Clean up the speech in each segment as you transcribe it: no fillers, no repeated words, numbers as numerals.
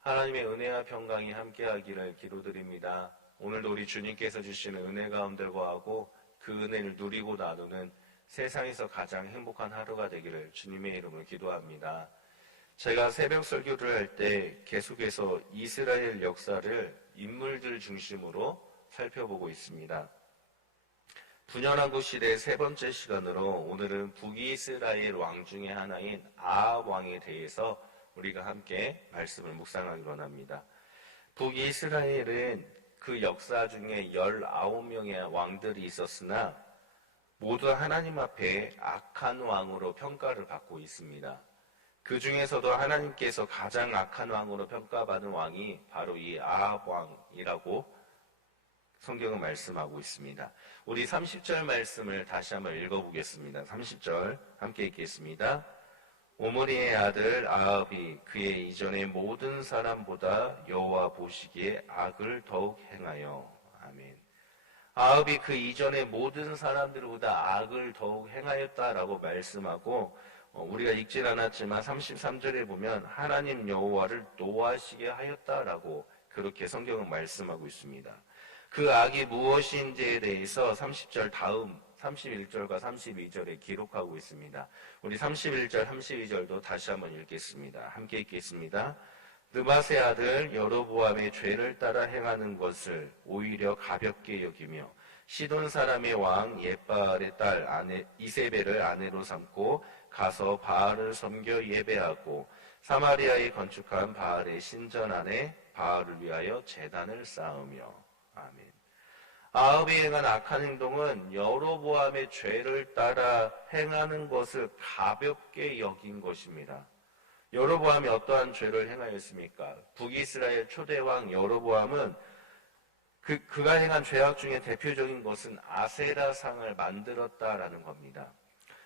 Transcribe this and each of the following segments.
하나님의 은혜와 평강이 함께하기를 기도드립니다. 오늘도 우리 주님께서 주시는 은혜 가운데 거하고 그 은혜를 누리고 나누는 세상에서 가장 행복한 하루가 되기를 주님의 이름으로 기도합니다. 제가 새벽 설교를 할 때 계속해서 이스라엘 역사를 인물들 중심으로 살펴보고 있습니다. 분열왕국 시대의 세 번째 시간으로 오늘은 북이스라엘 왕 중에 하나인 아합 왕에 대해서 우리가 함께 말씀을 묵상하기로 합니다. 북이스라엘은 그 역사 중에 19명의 왕들이 있었으나 모두 하나님 앞에 악한 왕으로 평가를 받고 있습니다. 그 중에서도 하나님께서 가장 악한 왕으로 평가받은 왕이 바로 이 아합 왕이라고 성경은 말씀하고 있습니다. 우리 30절 말씀을 다시 한번 읽어보겠습니다. 30절 함께 읽겠습니다. 오므리의 아들 아합이 그의 이전의 모든 사람보다 여호와 보시기에 악을 더욱 행하여. 아멘. 아합이 그 이전의 모든 사람들보다 악을 더욱 행하였다라고 말씀하고 우리가 읽진 않았지만 33절에 보면 하나님 여호와를 노하시게 하였다라고 그렇게 성경은 말씀하고 있습니다. 그 악이 무엇인지에 대해서 30절 다음 31절과 32절에 기록하고 있습니다. 우리 31절, 32절도 다시 한번 읽겠습니다. 함께 읽겠습니다. 느밧의 아들 여로보암의 죄를 따라 행하는 것을 오히려 가볍게 여기며 시돈 사람의 왕 옙바알의 딸 이세벨을 아내로 삼고 가서 바알을 섬겨 예배하고 사마리아에 건축한 바알의 신전 안에 바알을 위하여 제단을 쌓으며. 아멘. 아합이 행한 악한 행동은 여로보암의 죄를 따라 행하는 것을 가볍게 여긴 것입니다. 여로보암이 어떠한 죄를 행하였습니까? 북이스라엘 초대왕 여로보암은 그가 행한 죄악 중에 대표적인 것은 아세라상을 만들었다라는 겁니다.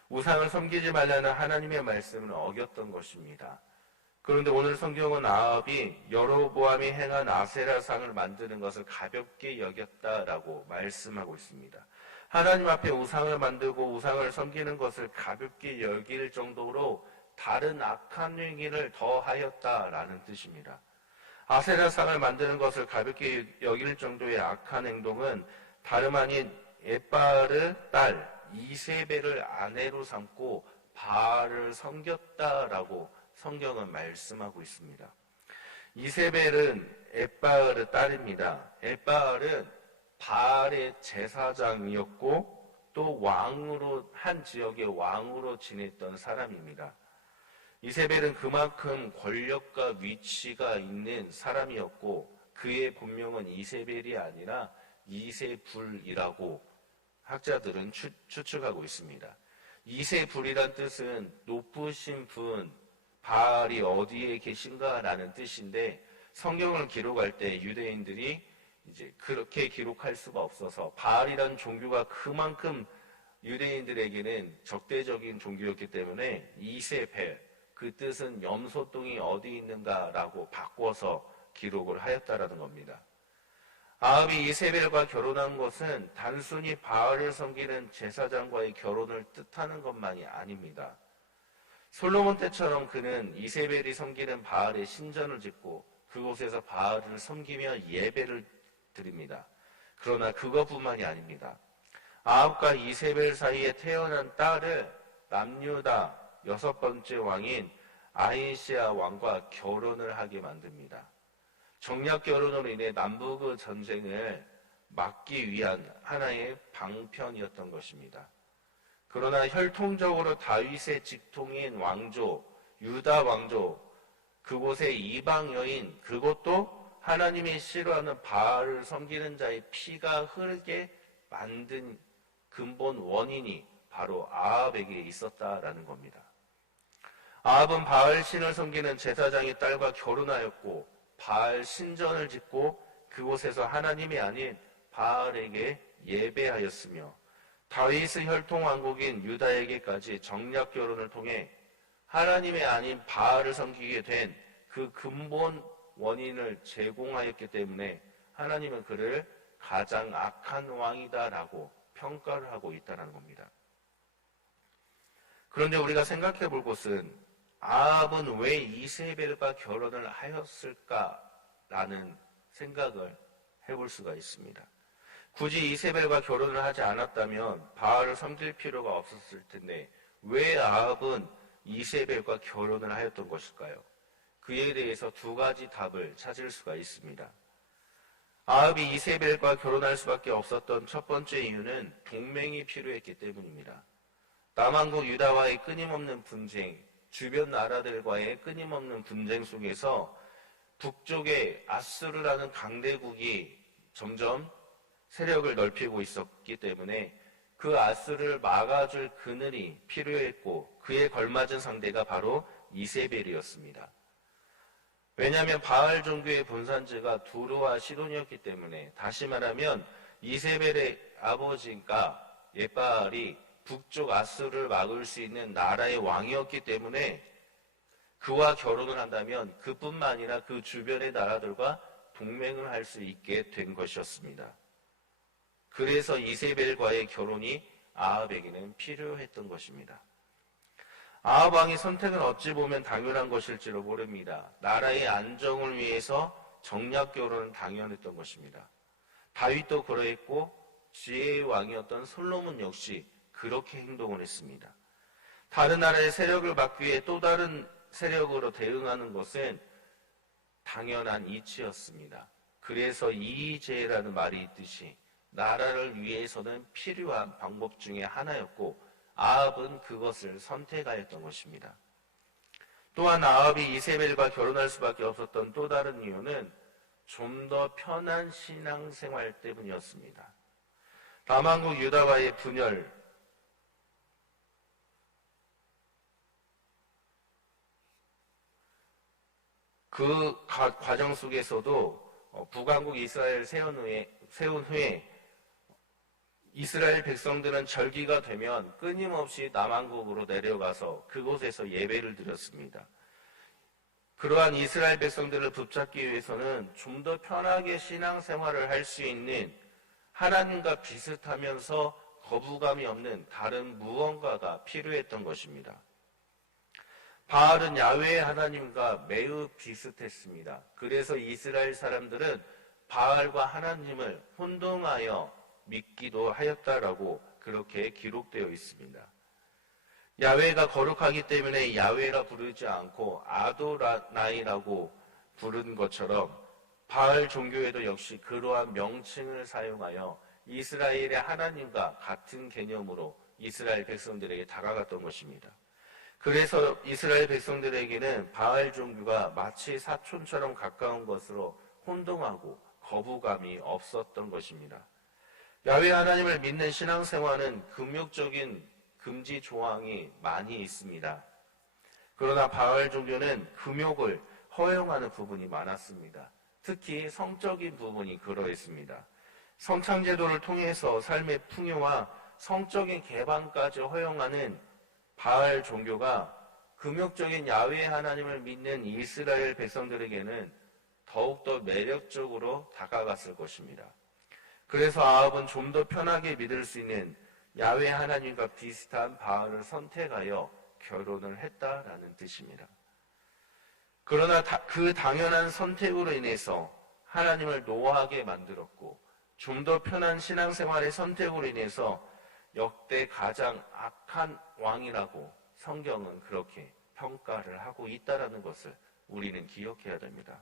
우상을 섬기지 말라는 하나님의 말씀을 어겼던 것입니다. 그런데 오늘 성경은 아합이 여로보암이 행한 아세라상을 만드는 것을 가볍게 여겼다라고 말씀하고 있습니다. 하나님 앞에 우상을 만들고 우상을 섬기는 것을 가볍게 여길 정도로 다른 악한 행위를 더하였다라는 뜻입니다. 아세라상을 만드는 것을 가볍게 여길 정도의 악한 행동은 다름 아닌 옙바알의 딸 이세벨을 아내로 삼고 바알을 섬겼다라고 성경은 말씀하고 있습니다. 이세벨은 옙바알의 딸입니다. 옙바알은 바알의 제사장이었고 또 왕으로 한 지역의 왕으로 지냈던 사람입니다. 이세벨은 그만큼 권력과 위치가 있는 사람이었고 그의 본명은 이세벨이 아니라 이세불이라고 학자들은 추측하고 있습니다. 이세불이란 뜻은 높으신 분, 바알이 어디에 계신가라는 뜻인데 성경을 기록할 때 유대인들이 이제 그렇게 기록할 수가 없어서 바알이라는 종교가 그만큼 유대인들에게는 적대적인 종교였기 때문에 이세벨, 그 뜻은 염소똥이 어디 있는가라고 바꿔서 기록을 하였다라는 겁니다. 아합이 이세벨과 결혼한 것은 단순히 바알을 섬기는 제사장과의 결혼을 뜻하는 것만이 아닙니다. 솔로몬 때처럼 그는 이세벨이 섬기는 바알의 신전을 짓고 그곳에서 바알을 섬기며 예배를 드립니다. 그러나 그것뿐만이 아닙니다. 아합과 이세벨 사이에 태어난 딸을 남유다 6번째 왕인 아히시아 왕과 결혼을 하게 만듭니다. 정략 결혼으로 인해 남북의 전쟁을 막기 위한 하나의 방편이었던 것입니다. 그러나 혈통적으로 다윗의 직통인 왕조, 유다 왕조, 그곳의 이방 여인, 그것도 하나님이 싫어하는 바알을 섬기는 자의 피가 흐르게 만든 근본 원인이 바로 아합에게 있었다라는 겁니다. 아합은 바알 신을 섬기는 제사장의 딸과 결혼하였고 바알 신전을 짓고 그곳에서 하나님이 아닌 바알에게 예배하였으며 다윗의 혈통 왕국인 유다에게까지 정략 결혼을 통해 하나님이 아닌 바알을 섬기게 된 그 근본 원인을 제공하였기 때문에 하나님은 그를 가장 악한 왕이다라고 평가를 하고 있다는 겁니다. 그런데 우리가 생각해 볼 것은 아합은 왜 이세벨과 결혼을 하였을까라는 생각을 해볼 수가 있습니다. 굳이 이세벨과 결혼을 하지 않았다면 바알을 섬길 필요가 없었을 텐데 왜 아합은 이세벨과 결혼을 하였던 것일까요? 그에 대해서 두 가지 답을 찾을 수가 있습니다. 아합이 이세벨과 결혼할 수밖에 없었던 첫 번째 이유는 동맹이 필요했기 때문입니다. 남왕국 유다와의 끊임없는 분쟁, 주변 나라들과의 끊임없는 분쟁 속에서 북쪽의 아수르라는 강대국이 점점 세력을 넓히고 있었기 때문에 그 아수르를 막아줄 그늘이 필요했고 그에 걸맞은 상대가 바로 이세벨이었습니다. 왜냐하면 바알 종교의 본산지가 두루와 시돈이었기 때문에, 다시 말하면 이세벨의 아버지가 옙바알이 북쪽 아수르를 막을 수 있는 나라의 왕이었기 때문에 그와 결혼을 한다면 그뿐만 아니라 그 주변의 나라들과 동맹을 할 수 있게 된 것이었습니다. 그래서 이세벨과의 결혼이 아합에게는 필요했던 것입니다. 아합 왕의 선택은 어찌 보면 당연한 것일지도 모릅니다. 나라의 안정을 위해서 정략 결혼은 당연했던 것입니다. 다윗도 그러했고 지혜의 왕이었던 솔로몬 역시 그렇게 행동을 했습니다. 다른 나라의 세력을 막기 위해 또 다른 세력으로 대응하는 것은 당연한 이치였습니다. 그래서 이의제라는 말이 있듯이 나라를 위해서는 필요한 방법 중에 하나였고 아합은 그것을 선택하였던 것입니다. 또한 아합이 이세벨과 결혼할 수밖에 없었던 또 다른 이유는 좀 더 편한 신앙생활 때문이었습니다. 남왕국 유다와의 분열, 그 과정 속에서도 북왕국 이스라엘 세운 후에 이스라엘 백성들은 절기가 되면 끊임없이 남왕국으로 내려가서 그곳에서 예배를 드렸습니다. 그러한 이스라엘 백성들을 붙잡기 위해서는 좀 더 편하게 신앙생활을 할 수 있는 하나님과 비슷하면서 거부감이 없는 다른 무언가가 필요했던 것입니다. 바알은 야훼의 하나님과 매우 비슷했습니다. 그래서 이스라엘 사람들은 바알과 하나님을 혼동하여 믿기도 하였다라고 그렇게 기록되어 있습니다. 야훼가 거룩하기 때문에 야훼라 부르지 않고 아도나이라고 부른 것처럼 바알 종교에도 역시 그러한 명칭을 사용하여 이스라엘의 하나님과 같은 개념으로 이스라엘 백성들에게 다가갔던 것입니다. 그래서 이스라엘 백성들에게는 바알 종교가 마치 사촌처럼 가까운 것으로 혼동하고 거부감이 없었던 것입니다. 야훼 하나님을 믿는 신앙생활은 금욕적인 금지 조항이 많이 있습니다. 그러나 바알 종교는 금욕을 허용하는 부분이 많았습니다. 특히 성적인 부분이 그러했습니다. 성창제도를 통해서 삶의 풍요와 성적인 개방까지 허용하는 바알 종교가 금욕적인 야훼 하나님을 믿는 이스라엘 백성들에게는 더욱더 매력적으로 다가갔을 것입니다. 그래서 아합은 좀 더 편하게 믿을 수 있는 야훼 하나님과 비슷한 바알을 선택하여 결혼을 했다라는 뜻입니다. 그러나 그 당연한 선택으로 인해서 하나님을 노하게 만들었고 좀 더 편한 신앙생활의 선택으로 인해서 역대 가장 악한 왕이라고 성경은 그렇게 평가를 하고 있다는 것을 우리는 기억해야 됩니다.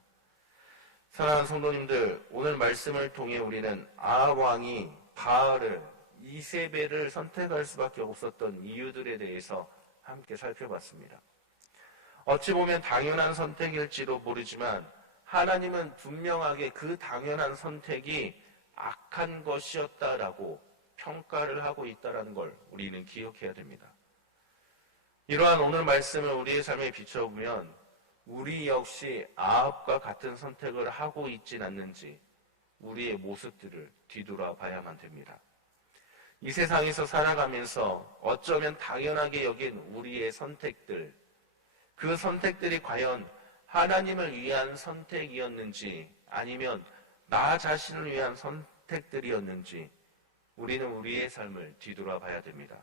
사랑하는 성도님들, 오늘 말씀을 통해 우리는 아합 왕이 바알을, 이세벨을 선택할 수밖에 없었던 이유들에 대해서 함께 살펴봤습니다. 어찌 보면 당연한 선택일지도 모르지만 하나님은 분명하게 그 당연한 선택이 악한 것이었다라고 평가를 하고 있다는 걸 우리는 기억해야 됩니다. 이러한 오늘 말씀을 우리의 삶에 비춰보면 우리 역시 아합과 같은 선택을 하고 있진 않는지 우리의 모습들을 뒤돌아봐야만 됩니다. 이 세상에서 살아가면서 어쩌면 당연하게 여긴 우리의 선택들, 그 선택들이 과연 하나님을 위한 선택이었는지 아니면 나 자신을 위한 선택들이었는지 우리는 우리의 삶을 뒤돌아봐야 됩니다.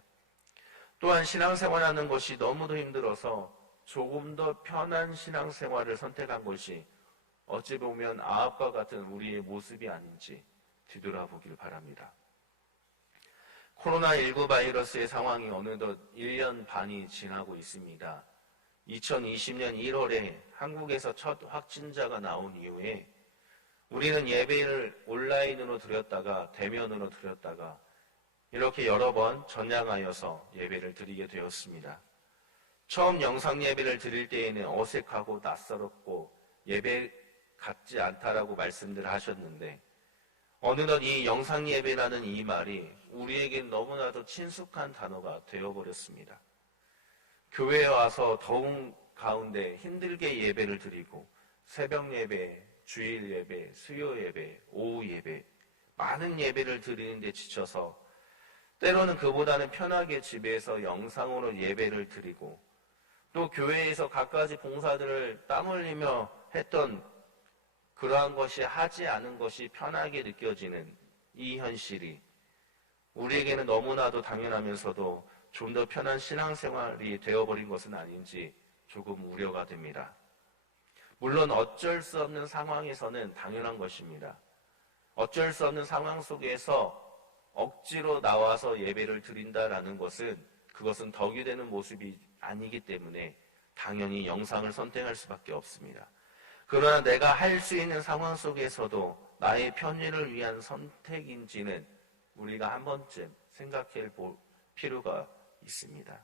또한 신앙생활하는 것이 너무도 힘들어서 조금 더 편한 신앙생활을 선택한 것이 어찌 보면 아합과 같은 우리의 모습이 아닌지 뒤돌아보길 바랍니다. 코로나19 바이러스의 상황이 어느덧 1년 반이 지나고 있습니다. 2020년 1월에 한국에서 첫 확진자가 나온 이후에 우리는 예배를 온라인으로 드렸다가 대면으로 드렸다가 이렇게 여러 번 전향하여서 예배를 드리게 되었습니다. 처음 영상 예배를 드릴 때에는 어색하고 낯설었고 예배 같지 않다라고 말씀들 하셨는데 어느덧 이 영상 예배라는 이 말이 우리에겐 너무나도 친숙한 단어가 되어버렸습니다. 교회에 와서 더운 가운데 힘들게 예배를 드리고 새벽 예배, 주일 예배, 수요 예배, 오후 예배 많은 예배를 드리는데 지쳐서 때로는 그보다는 편하게 집에서 영상으로 예배를 드리고 또 교회에서 갖가지 봉사들을 땀 흘리며 했던 그러한 것이 하지 않은 것이 편하게 느껴지는 이 현실이 우리에게는 너무나도 당연하면서도 좀 더 편한 신앙생활이 되어버린 것은 아닌지 조금 우려가 됩니다. 물론 어쩔 수 없는 상황에서는 당연한 것입니다. 어쩔 수 없는 상황 속에서 억지로 나와서 예배를 드린다라는 그것은 덕이 되는 모습이 아니기 때문에 당연히 영상을 선택할 수밖에 없습니다. 그러나 내가 할 수 있는 상황 속에서도 나의 편의를 위한 선택인지는 우리가 한 번쯤 생각해 볼 필요가 있습니다.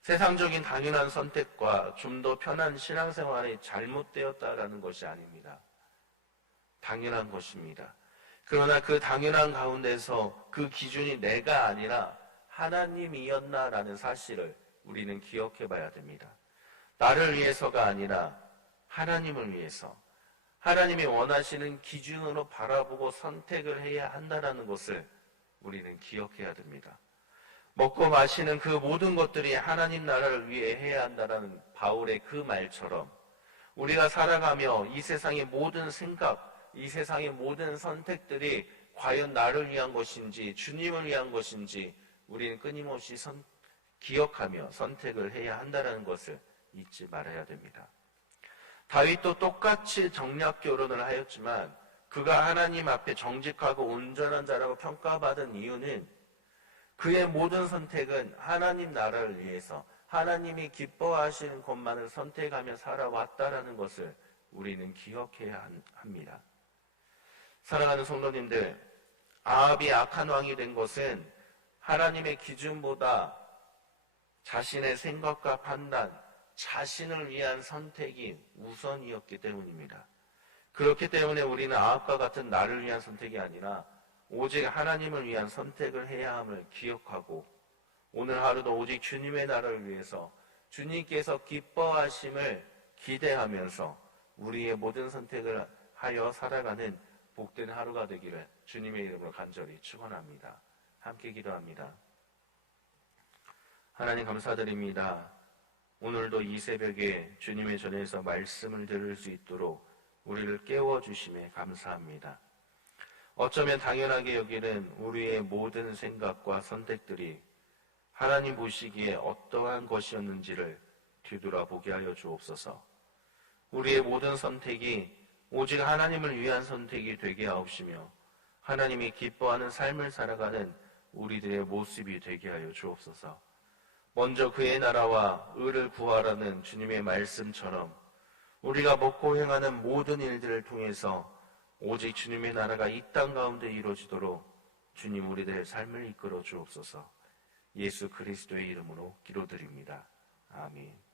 세상적인 당연한 선택과 좀 더 편한 신앙생활이 잘못되었다라는 것이 아닙니다. 당연한 것입니다. 그러나 그 당연한 가운데서 그 기준이 내가 아니라 하나님이었나라는 사실을 우리는 기억해 봐야 됩니다. 나를 위해서가 아니라 하나님을 위해서 하나님이 원하시는 기준으로 바라보고 선택을 해야 한다는 것을 우리는 기억해야 됩니다. 먹고 마시는 그 모든 것들이 하나님 나라를 위해 해야 한다는 바울의 그 말처럼 우리가 살아가며 이 세상의 모든 생각, 이 세상의 모든 선택들이 과연 나를 위한 것인지 주님을 위한 것인지 우리는 끊임없이 기억하며 선택을 해야 한다는 것을 잊지 말아야 됩니다. 다윗도 똑같이 정략 결혼을 하였지만 그가 하나님 앞에 정직하고 온전한 자라고 평가받은 이유는 그의 모든 선택은 하나님 나라를 위해서 하나님이 기뻐하시는 것만을 선택하며 살아왔다라는 것을 우리는 기억해야 합니다. 사랑하는 성도님들, 아합이 악한 왕이 된 것은 하나님의 기준보다 자신의 생각과 판단, 자신을 위한 선택이 우선이었기 때문입니다. 그렇기 때문에 우리는 아합과 같은 나를 위한 선택이 아니라 오직 하나님을 위한 선택을 해야 함을 기억하고 오늘 하루도 오직 주님의 나라를 위해서 주님께서 기뻐하심을 기대하면서 우리의 모든 선택을 하여 살아가는 복된 하루가 되기를 주님의 이름으로 간절히 축원합니다. 함께 기도합니다. 하나님 감사드립니다. 오늘도 이 새벽에 주님의 전에서 말씀을 들을 수 있도록 우리를 깨워주심에 감사합니다. 어쩌면 당연하게 여기는 우리의 모든 생각과 선택들이 하나님 보시기에 어떠한 것이었는지를 뒤돌아보게 하여 주옵소서. 우리의 모든 선택이 오직 하나님을 위한 선택이 되게 하옵시며 하나님이 기뻐하는 삶을 살아가는 우리들의 모습이 되게 하여 주옵소서. 먼저 그의 나라와 의를 구하라는 주님의 말씀처럼 우리가 먹고 행하는 모든 일들을 통해서 오직 주님의 나라가 이 땅 가운데 이루어지도록 주님 우리들의 삶을 이끌어 주옵소서. 예수 그리스도의 이름으로 기도드립니다. 아멘.